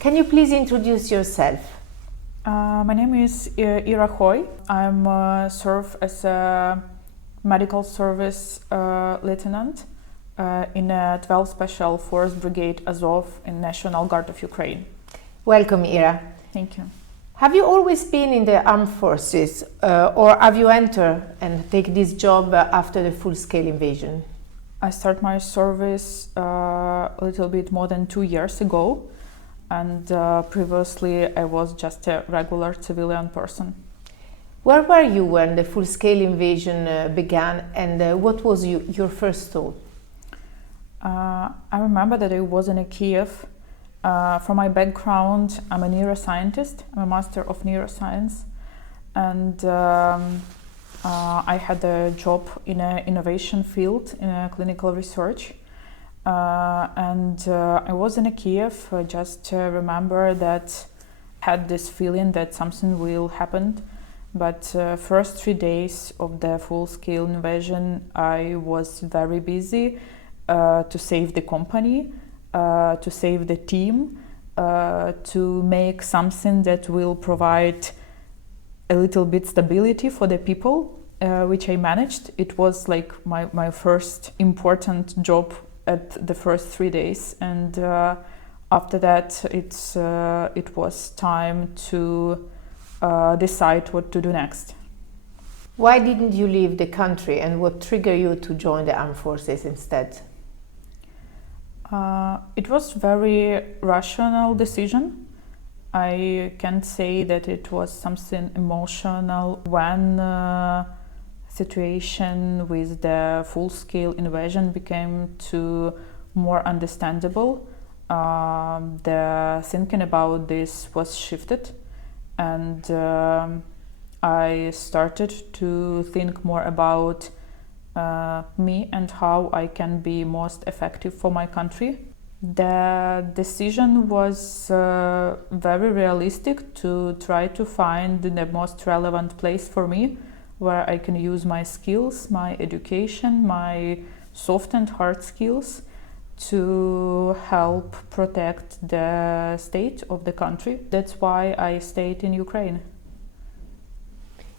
Can you please introduce yourself? My name is Ira Hoy. I'm serve as a medical service lieutenant in a 12th Special Force Brigade Azov in National Guard of Ukraine. Welcome, Ira. Thank you. Have you always been in the armed forces or have you entered and take this job after the full-scale invasion? I started my service a little bit more than 2 years ago, and previously I was just a regular civilian person. Where were you when the full-scale invasion began, and what was your first thought? I remember that I was in Kiev. From my background, I'm a neuroscientist. I'm a master of neuroscience, and I had a job in an innovation field in a clinical research. I was in Kiev. I just remember that I had this feeling that something will happen. But first 3 days of the full-scale invasion, I was very busy to save the company, to save the team, to make something that will provide a little bit stability for the people, which I managed. It was like my first important job at the first 3 days, and after that it was time to decide what to do next. Why didn't you leave the country, and what triggered you to join the armed forces instead? It was very rational decision. I can't say that it was something emotional. When situation with the full-scale invasion became too more understandable, the thinking about this was shifted, and I started to think more about me and how I can be most effective for my country. The decision was very realistic, to try to find the most relevant place for me, where I can use my skills, my education, my soft and hard skills to help protect the state of the country. That's why I stayed in Ukraine.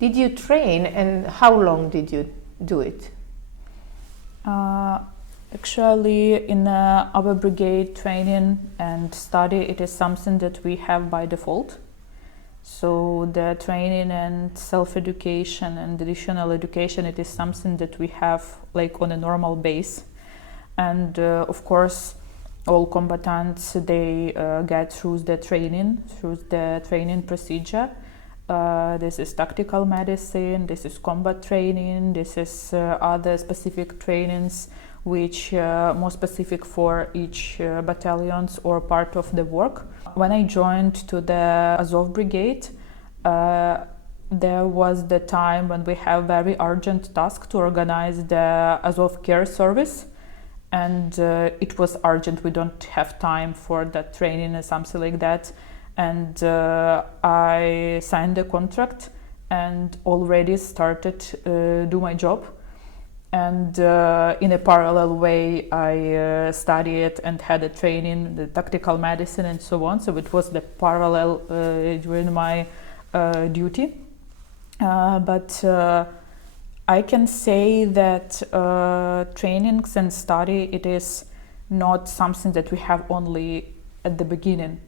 Did you train, and how long did you do it? Actually, in our brigade training and study, it is something that we have by default. So the training and self-education and additional education, it is something that we have like on a normal base. And of course, all combatants, they get through the training procedure. This is tactical medicine, this is combat training, this is other specific trainings which more specific for each battalions or part of the work. When I joined to the Azov brigade, there was the time when we have very urgent task to organize the Azov care service, and it was urgent. We don't have time for that training or something like that. And I signed the contract and already started do my job. And in a parallel way, I studied and had a training, the tactical medicine and so on. So it was the parallel during my duty. But I can say that trainings and study, it is not something that we have only at the beginning.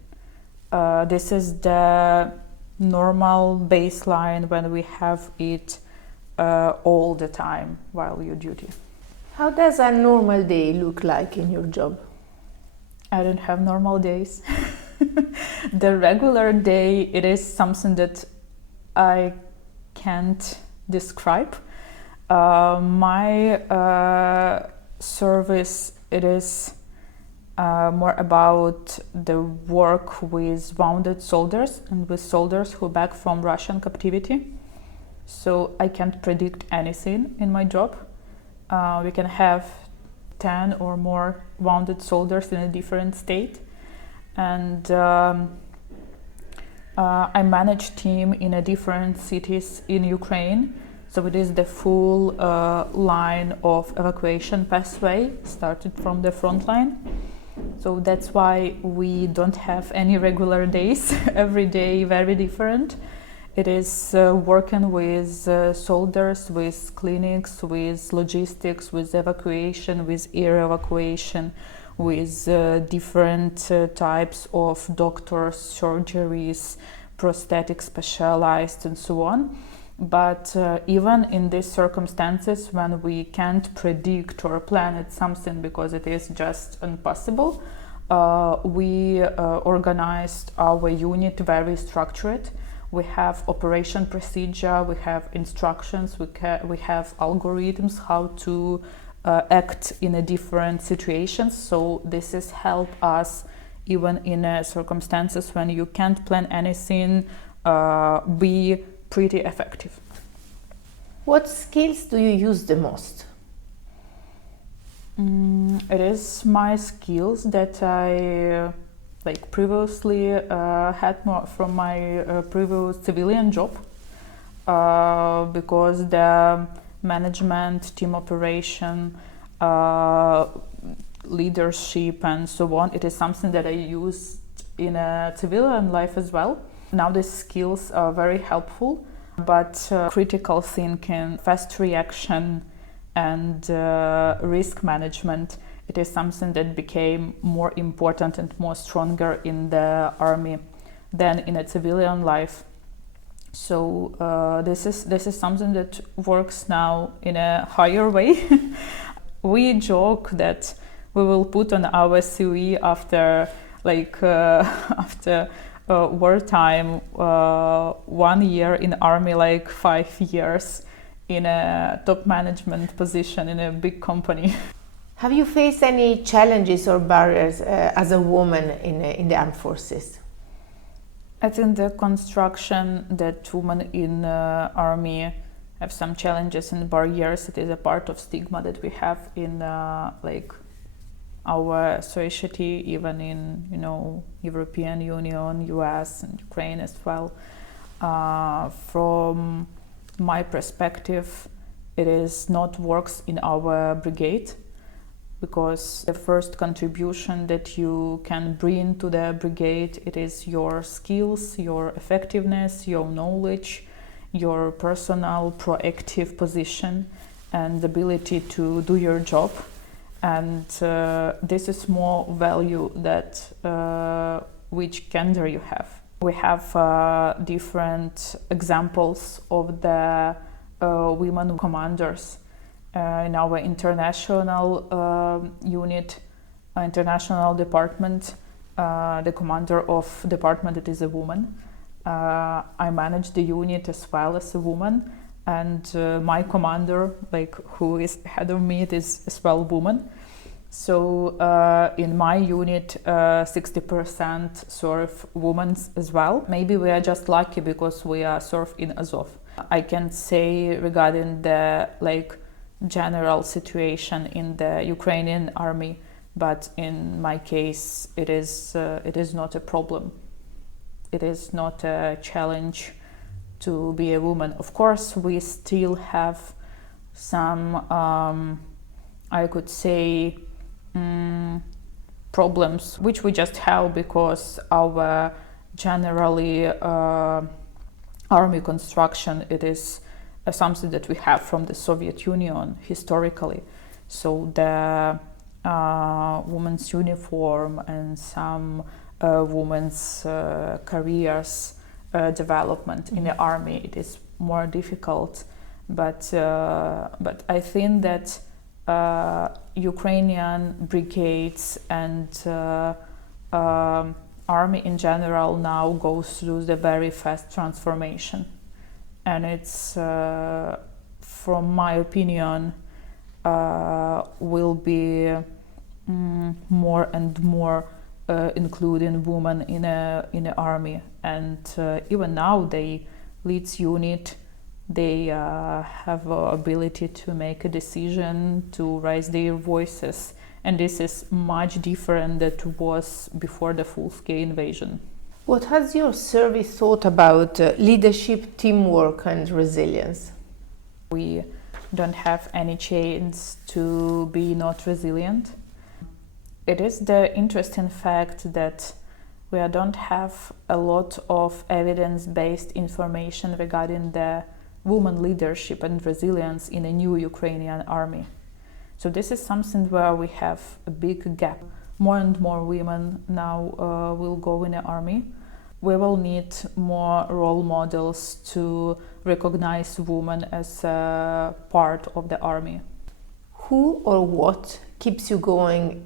This is the normal baseline when we have it all the time while you're duty. How does a normal day look like in your job? I don't have normal days. The regular day, it is something that I can't describe. My service, it is more about the work with wounded soldiers and with soldiers who are back from Russian captivity. So I can't predict anything in my job. We can have 10 or more wounded soldiers in a different state. And I manage team in a different cities in Ukraine. So it is the full line of evacuation pathway, started from the front line. So that's why we don't have any regular days. Every day very different. It is working with soldiers, with clinics, with logistics, with evacuation, with air evacuation, with different types of doctors, surgeries, prosthetic specialized, and so on. But even in these circumstances, when we can't predict or plan it something because it is just impossible, we organized our unit very structured. We have operation procedure, we have instructions, we have algorithms how to act in a different situations. So this is help us even in circumstances when you can't plan anything, be pretty effective. What skills do you use the most? It is my skills that I previously had more from my previous civilian job, because the management, team operation, leadership, and so on, it is something that I used in a civilian life as well. Now these skills are very helpful, but critical thinking, fast reaction, and risk management, it is something that became more important and more stronger in the army than in a civilian life. So this is something that works now in a higher way. We joke that we will put on our CV after wartime 1 year in army, 5 years in a top management position in a big company. Have you faced any challenges or barriers as a woman in the armed forces? I think the construction that women in army have some challenges and barriers. It is a part of stigma that we have in our society, even in European Union, US, and Ukraine as well. From my perspective, it is not works in our brigade, because the first contribution that you can bring to the brigade, it is your skills, your effectiveness, your knowledge, your personal proactive position and ability to do your job. And this is more value that which gender you have. We have different examples of the women commanders. In our international unit, international department, the commander of department, it is a woman. I manage the unit as well as a woman, and my commander, who is head of me, it is as well woman. So in my unit, 60% serve women as well. Maybe we are just lucky because we are serve in Azov. I can say regarding the general situation in the Ukrainian army, but in my case it is not a problem. It is not a challenge to be a woman. Of course, we still have some I could say problems which we just have because our generally army construction, it is something that we have from the Soviet Union historically. So the women's uniform and some women's careers development in the army, it is more difficult. But I think that Ukrainian brigades and army in general now goes through the very fast transformation. And it's, from my opinion, will be more and more including women in the army. And even now, they leads unit. They have ability to make a decision, to raise their voices, and this is much different than it was before the full-scale invasion. What has your service thought about leadership, teamwork, and resilience? We don't have any chance to be not resilient. It is the interesting fact that we don't have a lot of evidence-based information regarding the women leadership and resilience in a new Ukrainian army. So this is something where we have a big gap. More and more women now will go in the army. We will need more role models to recognize women as a part of the army. Who or what keeps you going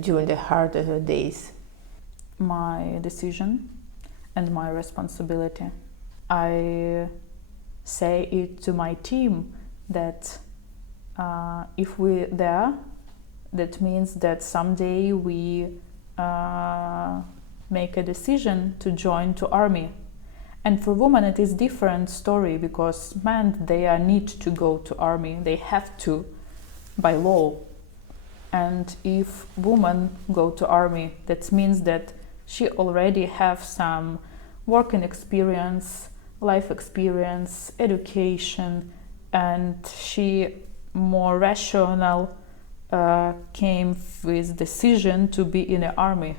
during the harder days? My decision and my responsibility. I say it to my team that if we're there, that means that someday we make a decision to join to army. And for women it is different story, because men, they need to go to army, they have to by law. And if women go to army, that means that she already have some working experience, life experience, education, and she more rational came with decision to be in the army.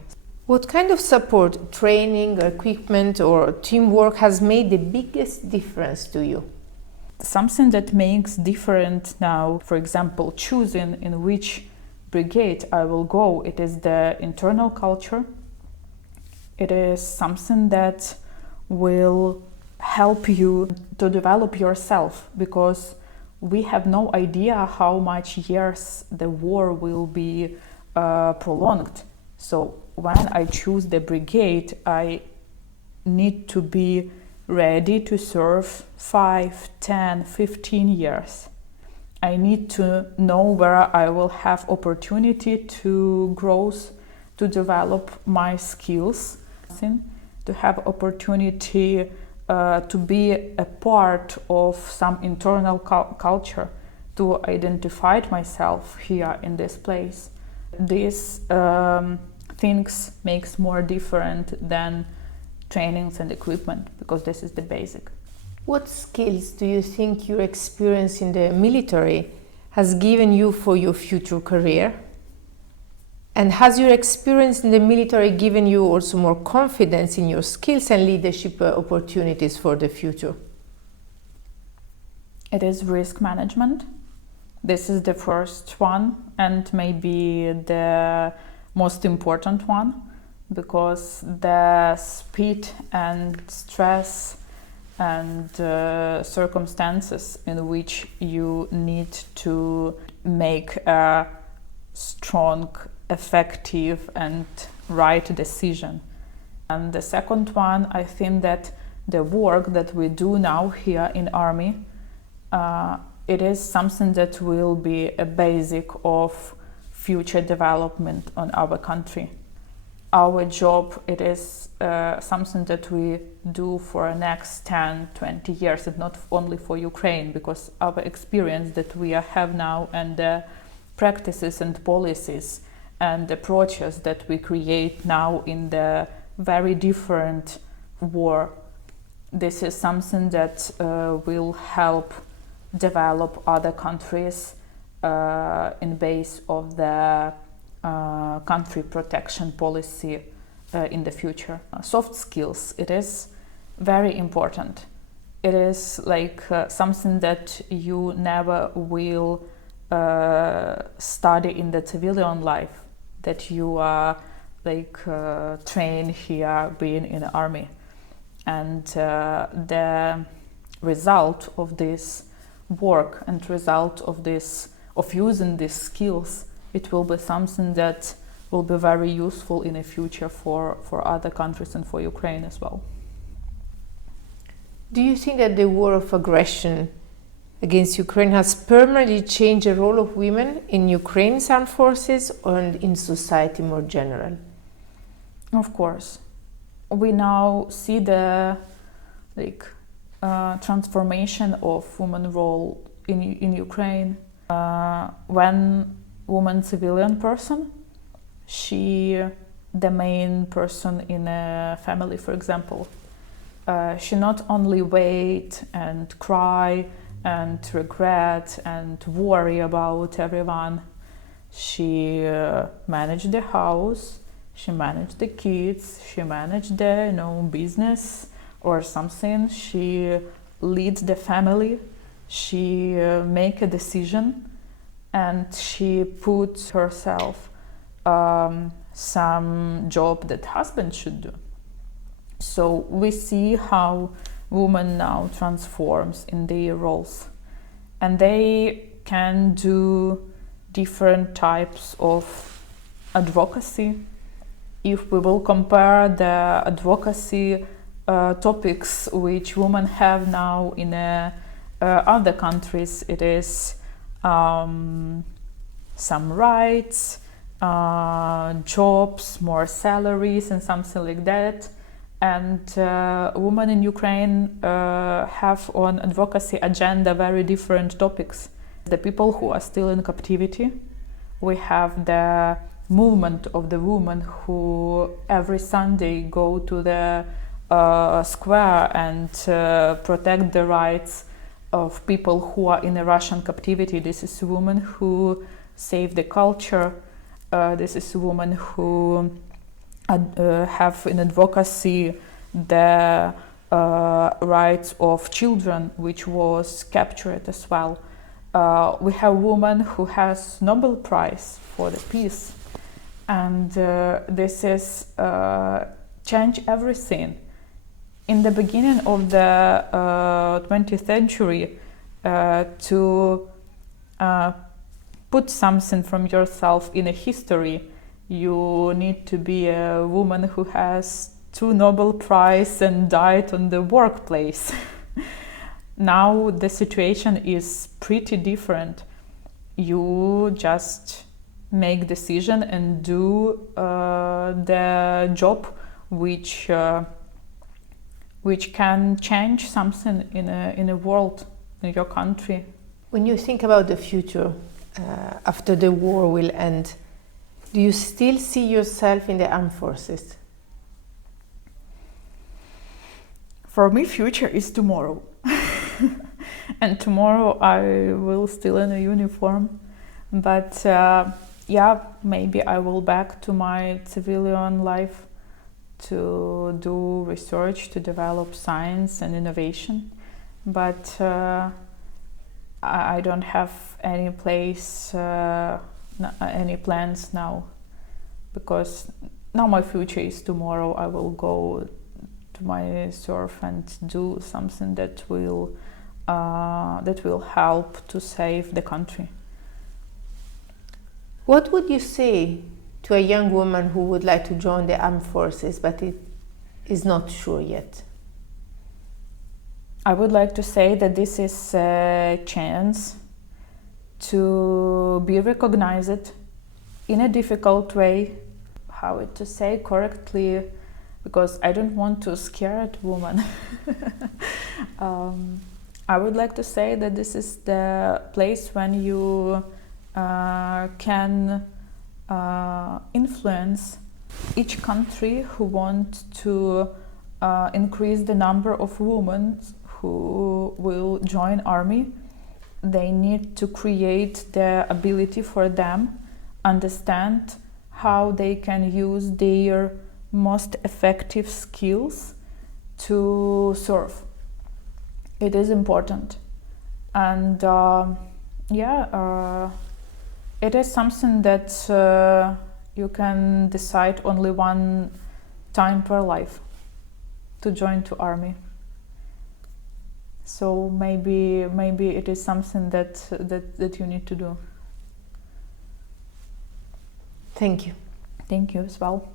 What kind of support, training, equipment or teamwork has made the biggest difference to you? Something that makes different now, for example, choosing in which brigade I will go, it is the internal culture. It is something that will help you to develop yourself, because we have no idea how much years the war will be prolonged. So when I choose the brigade, I need to be ready to serve 5, 10, 15 years. I need to know where I will have opportunity to grow, to develop my skills, to have opportunity to be a part of some internal culture, to identify myself here in this place. These things makes more different than trainings and equipment, because this is the basic. What skills do you think your experience in the military has given you for your future career? And has your experience in the military given you also more confidence in your skills and leadership opportunities for the future? It is risk management. This is the first one, and maybe the most important one, because the speed and stress and circumstances in which you need to make a strong, effective and right decision. And the second one, I think that the work that we do now here in army, it is something that will be a basic of future development on our country. Our job, it is something that we do for the next 10, 20 years, and not only for Ukraine, because our experience that we have now and the practices and policies and approaches that we create now in the very different war, this is something that will help develop other countries in base of the country protection policy in the future. Soft skills, it is very important. It is like something that you never will study in the civilian life, that you are like trained here being in the army. And the result of this work and result of using these skills, it will be something that will be very useful in the future for other countries and for Ukraine as well. Do you think that the war of aggression against Ukraine has permanently changed the role of women in Ukraine's armed forces or in society more general? Of course. We now see the transformation of women's role in Ukraine. When woman civilian person, she the main person in a family, for example. She not only wait and cry and regret and worry about everyone. She managed the house, she managed the kids, she managed the business or something. She leads the family. She make a decision, and she puts herself some job that husband should do. So we see how women now transforms in their roles, and they can do different types of advocacy. If we will compare the advocacy topics which women have now in other countries, it is some rights, jobs, more salaries, and something like that. And women in Ukraine have on advocacy agenda very different topics. The people who are still in captivity, we have the movement of the women who every Sunday go to the square and protect the rights of people who are in a Russian captivity. This is women who save the culture. This is women who have in advocacy the rights of children, which was captured as well. We have women who has Nobel Prize for the peace, and this is change everything. In the beginning of the 20th century, to put something from yourself in a history, you need to be a woman who has 2 Nobel Prize and died on the workplace. Now the situation is pretty different. You just make decision and do the job which can change something in a world, in your country. When you think about the future after the war will end, do you still see yourself in the armed forces? For me, future is tomorrow. And tomorrow I will still in a uniform. But maybe I will back to my civilian life to do research, to develop science and innovation. But I don't have any place, any plans now, because now my future is tomorrow. I will go to my surf and do something that will help to save the country. What would you say to a young woman who would like to join the armed forces but it is not sure yet? I would like to say that this is a chance to be recognized in a difficult way. How to say correctly, because I don't want to scare women. I would like to say that this is the place when you can influence each country who want to increase the number of women who will join army. They need to create the ability for them, understand how they can use their most effective skills to serve. It is important, and it is something that you can decide only one time per life to join to army. So maybe it is something that you need to do. Thank you. Thank you as well.